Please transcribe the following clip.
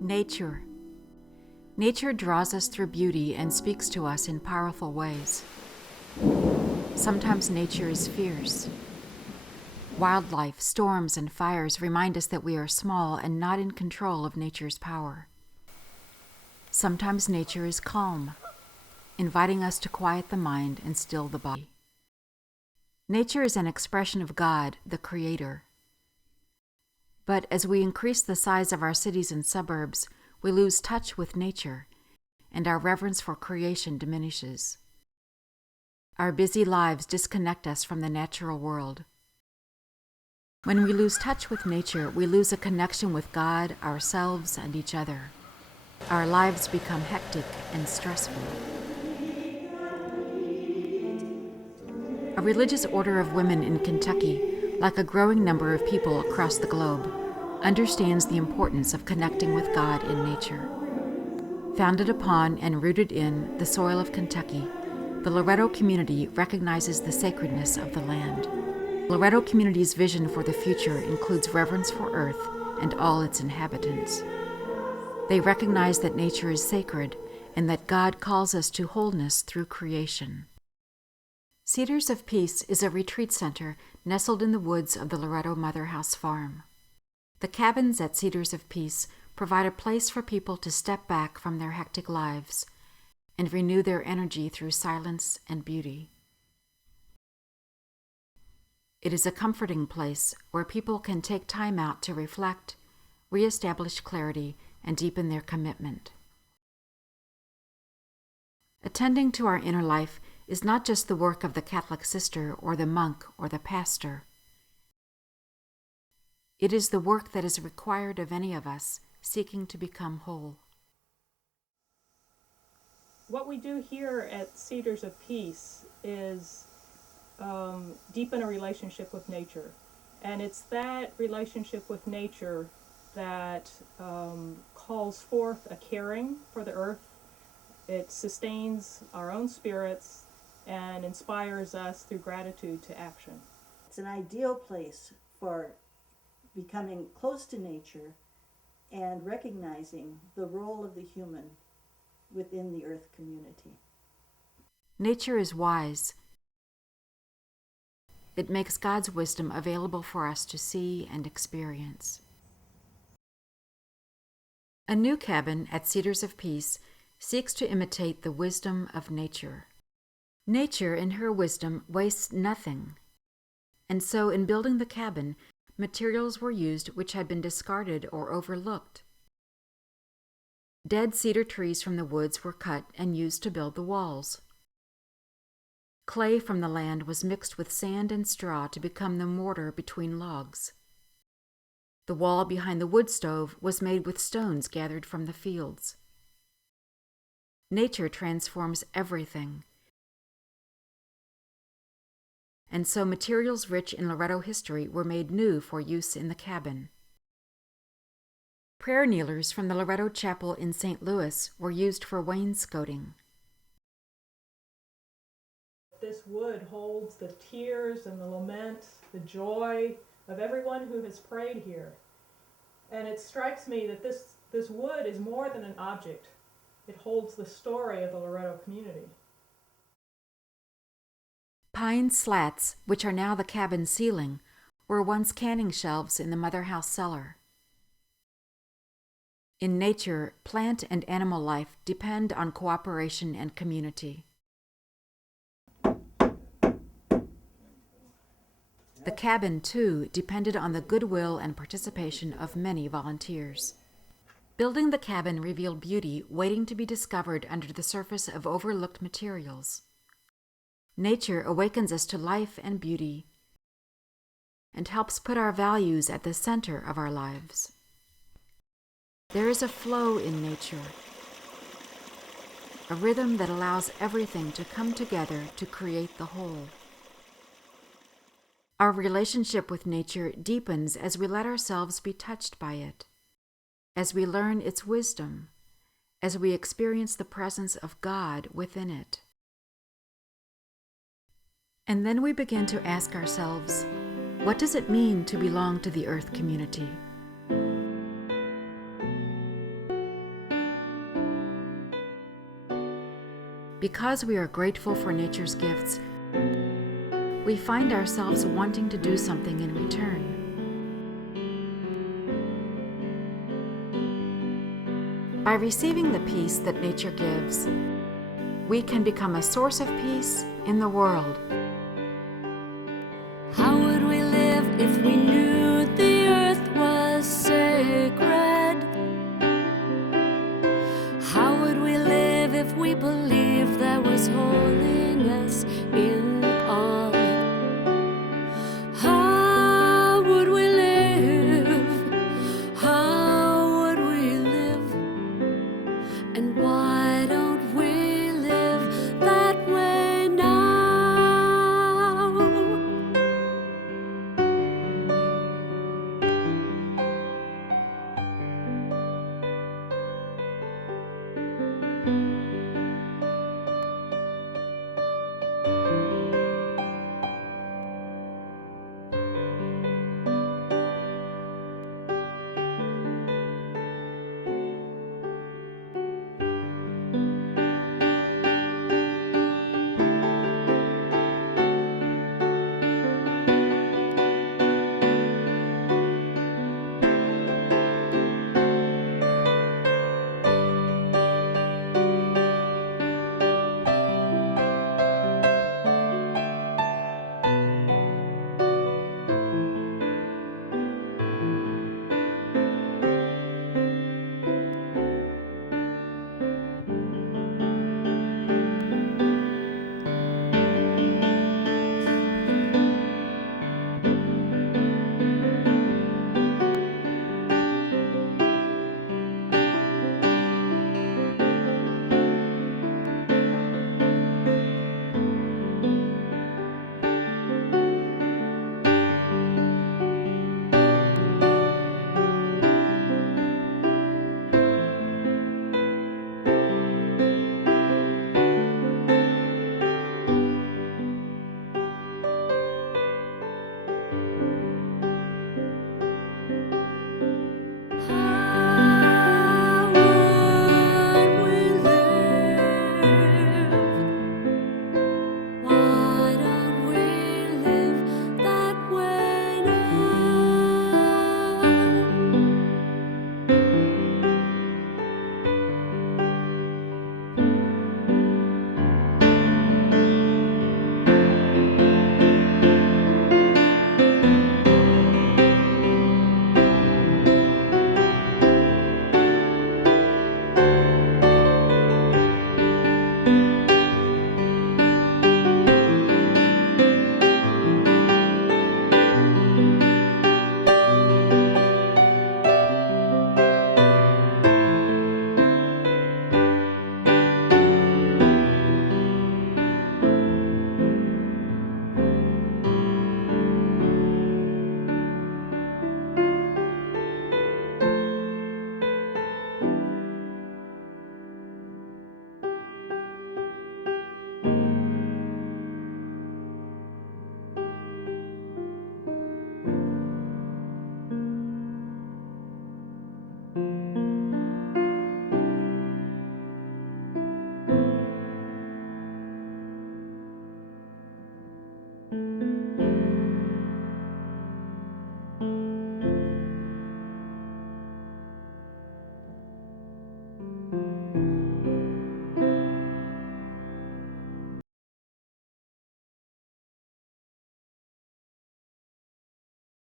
Nature. Nature draws us through beauty and speaks to us in powerful ways. Sometimes nature is fierce. Wildlife, storms, and fires remind us that we are small and not in control of nature's power. Sometimes nature is calm, inviting us to quiet the mind and still the body. Nature is an expression of God, the Creator. But as we increase the size of our cities and suburbs, we lose touch with nature, and our reverence for creation diminishes. Our busy lives disconnect us from the natural world. When we lose touch with nature, we lose a connection with God, ourselves, and each other. Our lives become hectic and stressful. A religious order of women in Kentucky, like a growing number of people across the globe, understands the importance of connecting with God in nature. Founded upon and rooted in the soil of Kentucky, the Loretto community recognizes the sacredness of the land. Loretto community's vision for the future includes reverence for Earth and all its inhabitants. They recognize that nature is sacred and that God calls us to wholeness through creation. Cedars of Peace is a retreat center nestled in the woods of the Loretto Mother House Farm. The cabins at Cedars of Peace provide a place for people to step back from their hectic lives and renew their energy through silence and beauty. It is a comforting place where people can take time out to reflect, reestablish clarity, and deepen their commitment. Attending to our inner life is not just the work of the Catholic sister or the monk or the pastor. It is the work that is required of any of us seeking to become whole. What we do here at Cedars of Peace is deepen a relationship with nature. And it's that relationship with nature that calls forth a caring for the earth. It sustains our own spirits and inspires us through gratitude to action. It's an ideal place for becoming close to nature and recognizing the role of the human within the earth community. Nature is wise. It makes God's wisdom available for us to see and experience. A new cabin at Cedars of Peace seeks to imitate the wisdom of nature. Nature, in her wisdom, wastes nothing. And so, in building the cabin, materials were used which had been discarded or overlooked. Dead cedar trees from the woods were cut and used to build the walls. Clay from the land was mixed with sand and straw to become the mortar between logs. The wall behind the wood stove was made with stones gathered from the fields. Nature transforms everything. And so materials rich in Loretto history were made new for use in the cabin. Prayer kneelers from the Loretto Chapel in St. Louis were used for wainscoting. This wood holds the tears and the lament, the joy of everyone who has prayed here. And it strikes me that this wood is more than an object. It holds the story of the Loretto community. Pine slats, which are now the cabin ceiling, were once canning shelves in the Mother House cellar. In nature, plant and animal life depend on cooperation and community. The cabin, too, depended on the goodwill and participation of many volunteers. Building the cabin revealed beauty waiting to be discovered under the surface of overlooked materials. Nature awakens us to life and beauty and helps put our values at the center of our lives. There is a flow in nature, a rhythm that allows everything to come together to create the whole. Our relationship with nature deepens as we let ourselves be touched by it, as we learn its wisdom, as we experience the presence of God within it. And then we begin to ask ourselves, what does it mean to belong to the Earth community? Because we are grateful for nature's gifts, we find ourselves wanting to do something in return. By receiving the peace that nature gives, we can become a source of peace in the world. How would we live if we knew